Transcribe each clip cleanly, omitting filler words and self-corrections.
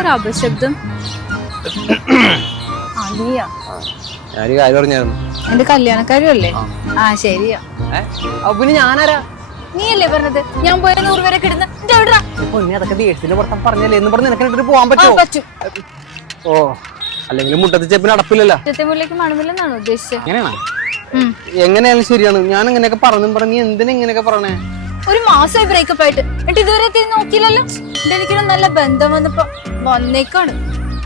ഒരു അപശബ്ദം? അലിയാ? ഞാനൊരു കാര്യം പറഞ്ഞായിരുന്നു. എന്റെ കല്യാണക്കാരും ആ ശരിയാ. പിന്നെ ഞാനാരാ? നീയല്ലേ പറഞ്ഞത് ഞാൻ പോയ 100 വരെ കിടന്ന് അതൊക്കെ ദേഷ്യത്തിന്റെ പുറത്ത് പറഞ്ഞല്ലേ എന്ന് പറഞ്ഞ് നിനക്ക് പോകാൻ പറ്റുമോ? ഓ, അല്ലെങ്കിൽ മുട്ടത്തി ചെപ്പിന് അടപ്പില്ലല്ലോ. മുറ്റത്തെ മണമില്ലെന്നാണ് ഉദ്ദേശിച്ചത്. എങ്ങനെയാണ്? എങ്ങനെയാലും ശരിയാണ്. ഞാൻ ഇങ്ങനെയൊക്കെ പറഞ്ഞു നീ എന്തിനാ ഇങ്ങനെയൊക്കെ പറഞ്ഞേ? ഒരു മാസമായി ബ്രേക്കപ്പ് ആയിട്ട് എന്നിട്ട് ഇതുവരെ നോക്കിയില്ലല്ലോ. എനിക്കൊരു നല്ല ബന്ധം വന്നപ്പോ വന്നേക്കാണ്.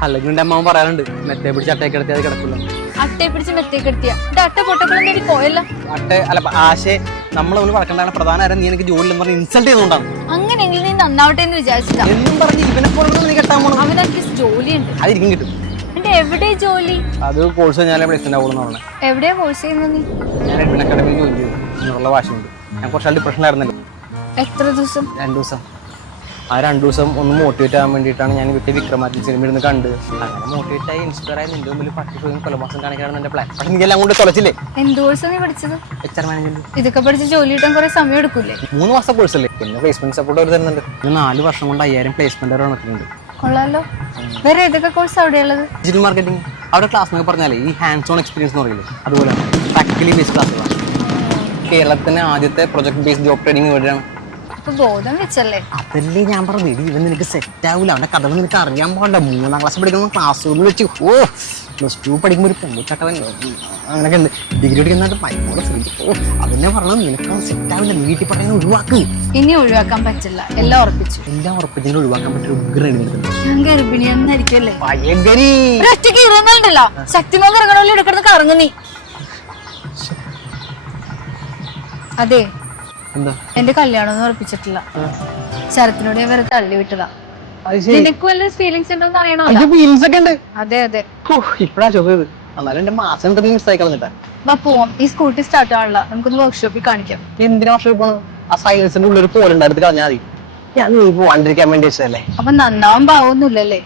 അല്ലെങ്കിൽ എന്റെ അമ്മ പറയാറുണ്ട് മെത്തേ പിടിച്ച് അട്ടയൊക്കെ എടുത്തി അത് കിടക്കില്ല. അട്ടയെ പിടിച്ച് മെത്തേക്ക് എടുത്തിയ അട്ട പൊട്ടക്കളി പോയല്ലോ. ആശേ നമ്മളൊന്ന് പറക്കണ്ടാണ് പ്രധാന കാര്യം. നീ എനിക്ക് ജോലി എന്ന് പറഞ്ഞ് ഇൻസൾട്ട് ചെയ്തുകൊണ്ടാണ്. അങ്ങനെയെങ്കിൽ നീ നന്നാവട്ടെ എന്ന് വിചാരിച്ചിട്ടാ. എന്നും പറഞ്ഞ് ഇവനെ പോലെ നീ കെട്ടാൻ പോകണം. അവനെനിക്ക് ജോലിയുണ്ട്. അതായിരിക്കും കിട്ടും. എന്റെ എവിടെ ജോലി? അത് കോഴ്സ് കഴിഞ്ഞാലേ പ്ലേസ്മെന്റ് ആവുള്ളൂ പറഞ്ഞത്. എവിടെയാ കോഴ്സ് ചെയ്യുന്നത് നീ? ഞാൻ എഡ്മിൻ അക്കാഡമിയിൽ ജോലി ചെയ്തു. ഇതിനുള്ള വാശിയുണ്ട്. ഞാൻ കുറച്ചാൾ ഡിപ്രഷനിലായിരുന്നല്ലോ. എത്ര ദിവസം? 2 ദിവസം. ആ 2 ദിവസം ഒന്ന് മോട്ടിവേറ്റ് ആകാൻ വേണ്ടിയിട്ടാണ് ഞാൻ വീട്ടിൽ വിക്രമാദിത്യ സിനിമ ഇരുന്ന് കണ്ട് അങ്ങനെ മോട്ടിവേറ്റ് ആയി ഇൻസ്പയർ ആയി നിന്റെ മുമ്പിൽ പട്ടിഷോയും കൊലമാസം കാണിക്കാനാണ് എന്റെ പ്ലാൻ. പക്ഷെ നീ എല്ലാം കൊണ്ട് തുളച്ചില്ലേ? എന്ത് കോഴ്സാണ് നീ പഠിച്ചത്? HR management. ഇതൊക്കെ പഠിച്ച് ജോലി കിട്ടാൻ കുറെ സമയം എടുക്കൂലേ? 3 മാസം കോഴ്സ് അല്ലേ, പിന്നെ പ്ലേസ്മെന്റ് സപ്പോർട്ട് അവർ തരുന്നുണ്ട്. 4 വർഷം കൊണ്ട് 5000 പ്ലേസ്മെന്റ് അവർ നടത്തുന്നുണ്ട്. കൊള്ളാലോ. വേറെ ഏതൊക്കെ കോഴ്സ് അവിടെയുള്ളത്? Digital marketing. അവിടെ ക്ലാസ് എന്നൊക്കെ പറഞ്ഞാലേ ഈ ഹാൻഡ്സ് ഓൺ എക്സ്പീരിയൻസ് എന്ന് പറയില്ലേ, അതുപോലെ പ്രാക്ടിക്കലി ബേസ്ഡ് ക്ലാസ്സുകളാണ്. കേരളത്തിന് ആദ്യത്തെ പ്രൊജക്ട് ബേസ്ഡ് ജോബ് ട്രെയിനിങ് ഇവിടെയാണ്. ബോധം വെച്ചല്ലേ? അതല്ലേ ഞാൻ പറഞ്ഞത്. ഇവൻ നിനക്ക് സെറ്റ് ആവില്ല. അവന്റെ കഥകൾ നിനക്ക് അറിയാൻ പാടില്ല. 3ാം ക്ലാസ് പഠിക്കുന്ന ക്ലാസ്സുകളിൽ വെച്ച് +2 പഠിക്കുമ്പോൾ ഒരു പെൺകുട്ടവൻ അങ്ങനെയൊക്കെ ഉണ്ട്. ഡിഗ്രി പഠിക്കുന്നതായിട്ട് ഭയങ്കര ശ്രദ്ധിക്കും. അതിനെ പറഞ്ഞത് നിനക്ക് സെറ്റ് ആവില്ല. വീട്ടിൽ പറയുന്നത് ഒഴിവാക്ക്. ഇനി ഒഴിവാക്കാൻ പറ്റില്ല. എല്ലാം ഉറപ്പിച്ചു. എല്ലാം ഉറപ്പിച്ചു ഒഴിവാക്കാൻ പറ്റിയ ഉഗ്രഹം. ഞാൻ ഗർഭിണിയാണെന്നായിരിക്കുമല്ലേ? ഭയങ്കരി ഒറ്റയ്ക്ക് ഇറങ്ങണ്ടല്ലോ. ശക്തിമാൻ ഇറങ്ങണമല്ലോ. എടുക്കുന്നത് കറങ്ങു നീ. അതെ, എന്താ എന്റെ കല്യാണം ഒന്നും ഉറപ്പിച്ചിട്ടില്ല. ശരത്തിനോട് ഞാൻ വേറെ തള്ളി വിട്ടതാ. നിനക്ക് വല്ല ഫീലിങ്സ് ഉണ്ടോന്ന് അറിയണോ? അതെ അതെ. ഇപ്പഴാ ചോദിച്ചത്. എന്നാലും എന്റെ മാസം മിസ്സായി കളഞ്ഞിട്ടാ. പോവാം. ഈ സ്കൂട്ടി സ്റ്റാർട്ട് ആണല്ലോ. നമുക്കൊന്ന് വർക്ക്ഷോപ്പിൽ കാണിക്കാം. എന്തിനാ വർക്ക്ഷോപ്പ് പോകണം? ആ സൈലൻസിന്റെ ഉള്ളിൽ പോലുണ്ടായിരുന്നു കളഞ്ഞാൽ മതി. ഞാൻ നീ പോവാണ്ടിരിക്കാൻ വേണ്ടി വെച്ചതല്ലേ. അപ്പൊ നന്നാവാൻ പാവൊന്നുമില്ലല്ലേ?